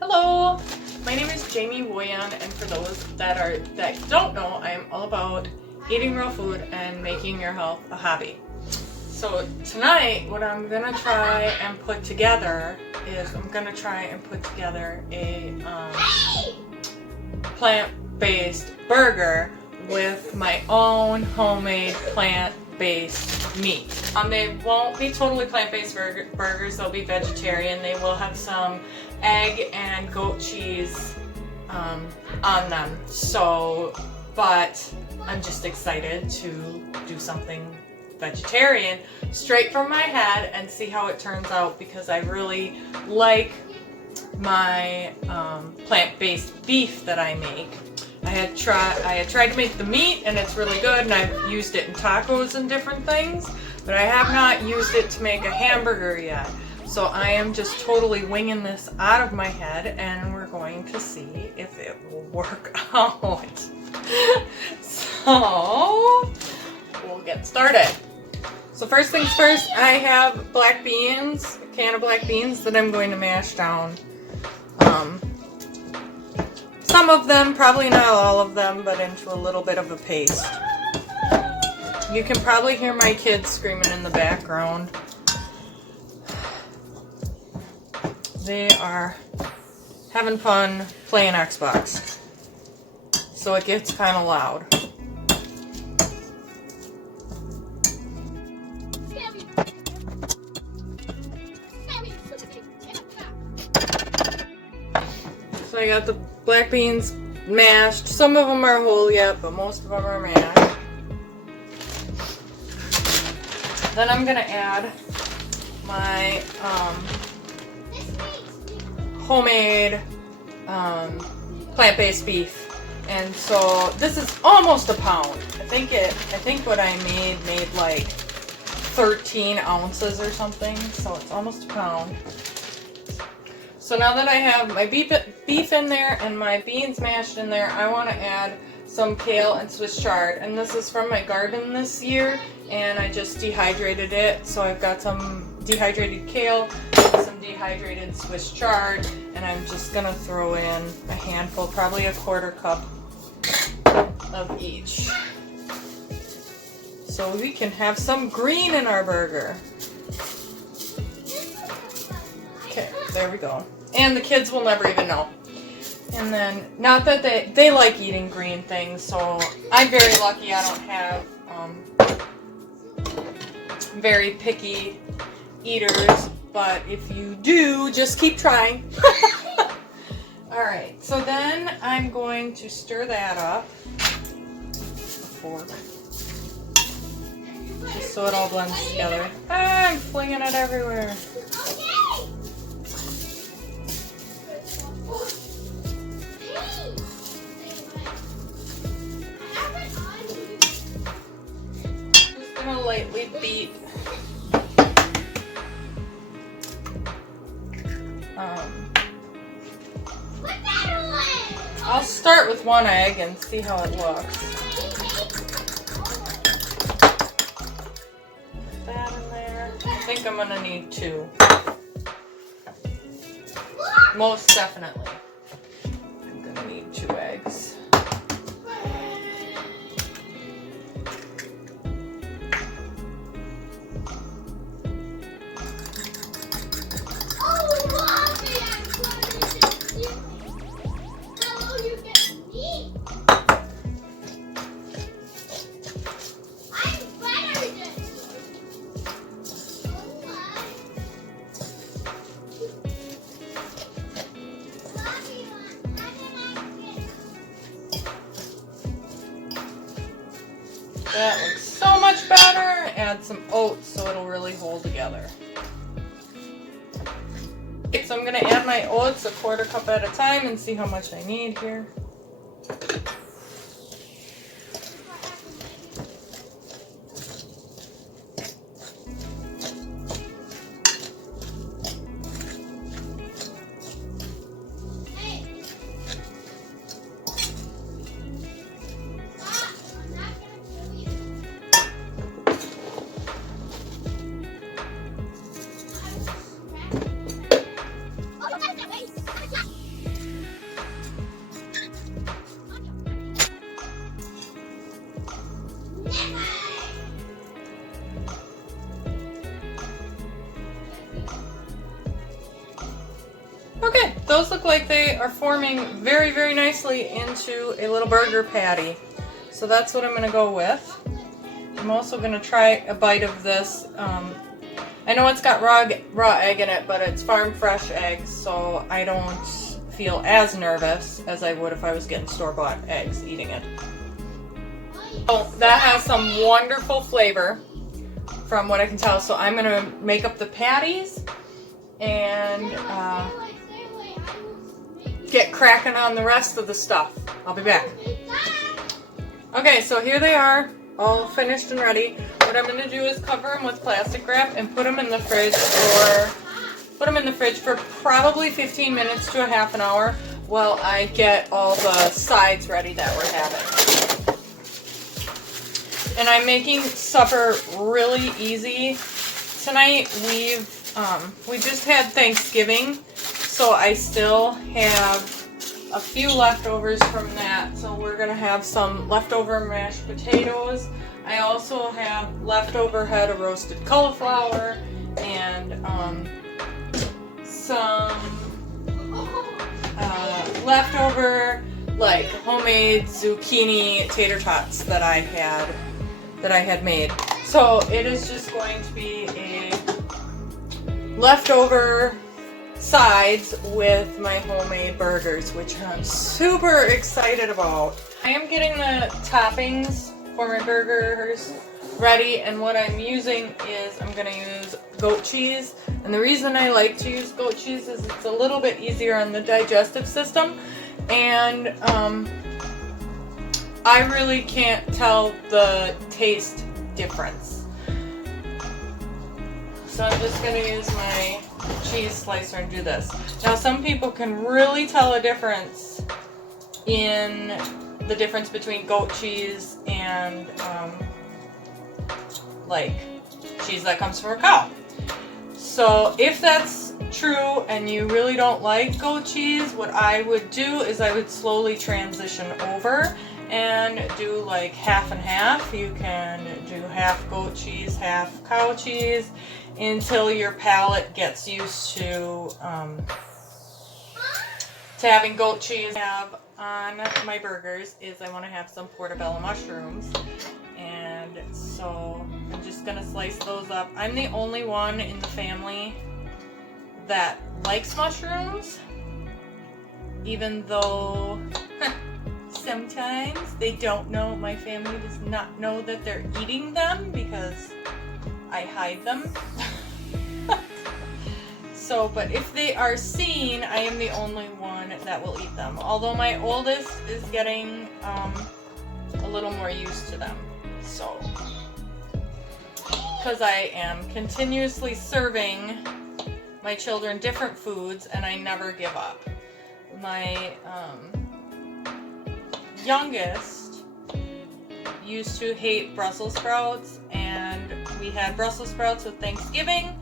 Hello, my name is Jamie Woyan, and for those that don't know, I am all about eating real food and making your health a hobby. So tonight, what I'm gonna try and put together is a plant-based burger with my own homemade plant-based meat. They won't be totally plant-based burgers, they'll be vegetarian. They will have some egg and goat cheese on them. But I'm just excited to do something vegetarian straight from my head and see how it turns out, because I really like my plant-based beef that I make. I had tried to make the meat, and it's really good, and I've used it in tacos and different things, but I have not used it to make a hamburger yet. So I am just totally winging this out of my head, and we're going to see if it will work out. So we'll get started. So first things first, I have black beans, a can of black beans that I'm going to mash down. Some of them, probably not all of them, but into a little bit of a paste. You can probably hear my kids screaming in the background. They are having fun playing Xbox, so it gets kind of loud. So I got the black beans mashed. Some of them are whole yet, but most of them are mashed. Then I'm gonna add my homemade plant-based beef, and so this is almost a pound. I think what I made like 13 ounces or something, so it's almost a pound. So now that I have my beef in there and my beans mashed in there, I want to add some kale and Swiss chard, and this is from my garden this year, and I just dehydrated it. So I've got some dehydrated kale, some dehydrated Swiss chard, and I'm just gonna throw in a handful, probably a quarter cup of each, so we can have some green in our burger. Okay, there we go. And the kids will never even know. And then, not that they like eating green things, so I'm very lucky I don't have very picky eaters, but if you do, just keep trying. Alright, so then I'm going to stir that up with a fork, just so it all blends together. I'm flinging it everywhere. Lightly beat I'll start with one egg and see how it looks. Put that in there. I think I'm gonna need 2. Most definitely. I'm gonna need 2 eggs. That looks so much better. Add some oats so it'll really hold together. Okay, so I'm going to add my oats a quarter cup at a time and see how much I need here. Okay, those look like they are forming very, very nicely into a little burger patty. So that's what I'm going to go with. I'm also going to try a bite of this. I know it's got raw egg in it, but it's farm fresh eggs, so I don't feel as nervous as I would if I was getting store-bought eggs eating it. Oh, that has some wonderful flavor from what I can tell. So I'm going to make up the patties and get cracking on the rest of the stuff. I'll be back. Okay, so here they are, all finished and ready. What I'm going to do is cover them with plastic wrap and put them in the fridge for probably 15 minutes to a half an hour while I get all the sides ready that we're having. And I'm making supper really easy. Tonight we just had Thanksgiving, so I still have a few leftovers from that. So we're gonna have some leftover mashed potatoes. I also have leftover head of roasted cauliflower and some leftover like homemade zucchini tater tots that I had made. So it is just going to be a leftover sides with my homemade burgers, which I'm super excited about. I am getting the toppings for my burgers ready, and what I'm using is I'm going to use goat cheese. And the reason I like to use goat cheese is it's a little bit easier on the digestive system, and I really can't tell the taste difference. So I'm just going to use my cheese slicer and do this. Now some people can really tell a difference in the difference between goat cheese and like cheese that comes from a cow. So if that's true and you really don't like goat cheese, what I would do is I would slowly transition over and do like half and half. You can do half goat cheese, half cow cheese, until your palate gets used to having goat cheese. Have on my burgers is I want to have some portobello mushrooms, and so I'm just gonna slice those up. I'm the only one in the family that likes mushrooms, even though sometimes they don't know. My family does not know that they're eating them because I hide them. So, but if they are seen, I am the only one that will eat them. Although my oldest is getting a little more used to them. So, because I am continuously serving my children different foods and I never give up. My youngest used to hate Brussels sprouts, and we had Brussels sprouts with Thanksgiving,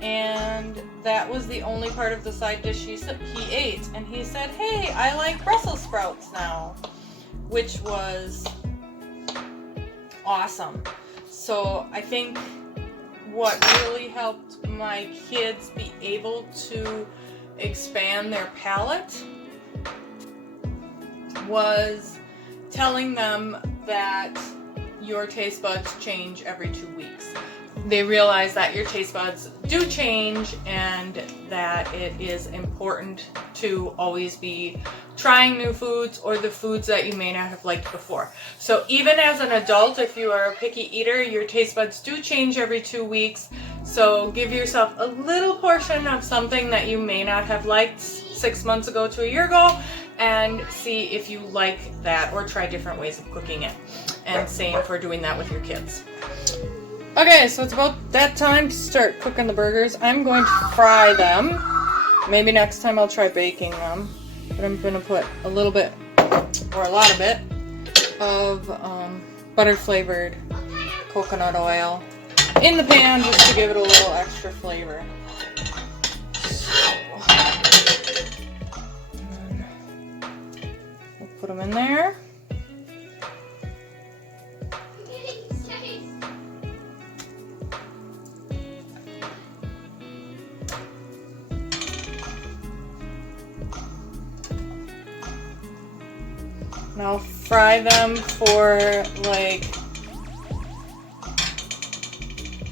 and that was the only part of the side dish he ate, and he said, "Hey, I like Brussels sprouts now," which was awesome. So I think what really helped my kids be able to expand their palate was telling them that your taste buds change every 2 weeks. They realize that your taste buds do change and that it is important to always be trying new foods or the foods that you may not have liked before. So even as an adult, if you are a picky eater, your taste buds do change every 2 weeks. So give yourself a little portion of something that you may not have liked 6 months ago to a year ago and see if you like that, or try different ways of cooking it. And same for doing that with your kids. Okay, so it's about that time to start cooking the burgers. I'm going to fry them. Maybe next time I'll try baking them. But I'm going to put a little bit, or a lot of it, of butter flavored coconut oil in the pan just to give it a little extra flavor. We'll put them in there. And I'll fry them for like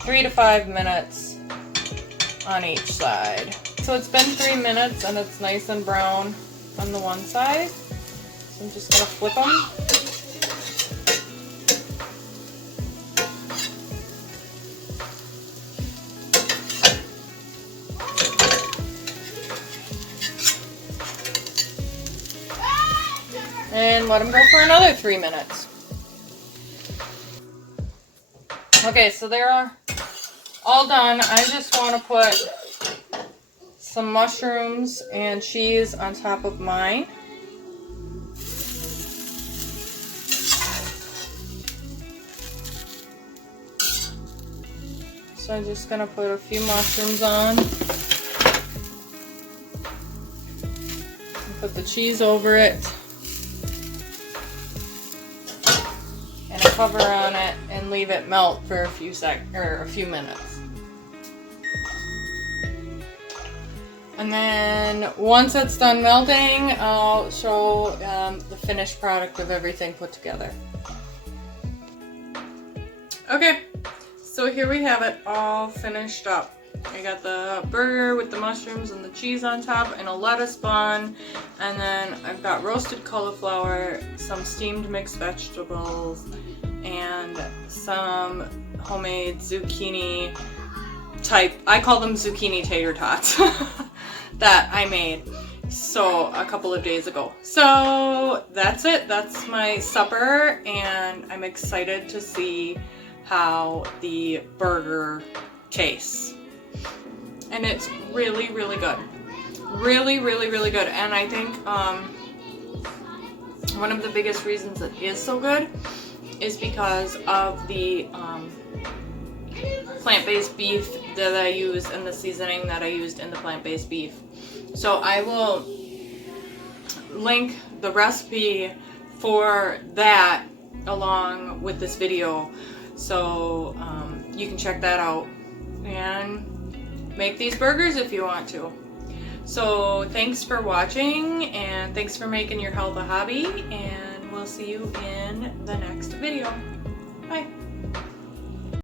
3 to 5 minutes on each side. So it's been 3 minutes and it's nice and brown on the one side. So I'm just gonna flip them. And let them go for another 3 minutes. Okay, so they're all done. I just want to put some mushrooms and cheese on top of mine. So I'm just going to put a few mushrooms on. Put the cheese over it. And a cover on it and leave it melt for a few minutes. And then once it's done melting, I'll show the finished product of everything put together. Okay, so here we have it all finished up. I got the burger with the mushrooms and the cheese on top and a lettuce bun, and then I've got roasted cauliflower, some steamed mixed vegetables, and some homemade zucchini type, I call them zucchini tater tots, that I made a couple of days ago. So that's it, that's my supper, and I'm excited to see how the burger tastes. And it's really, really good. Really, really, really good. And I think one of the biggest reasons it is so good is because of the plant-based beef that I use and the seasoning that I used in the plant-based beef. So I will link the recipe for that along with this video, so you can check that out and make these burgers if you want to. So thanks for watching, and thanks for making your health a hobby, and we'll see you in the next video. Bye.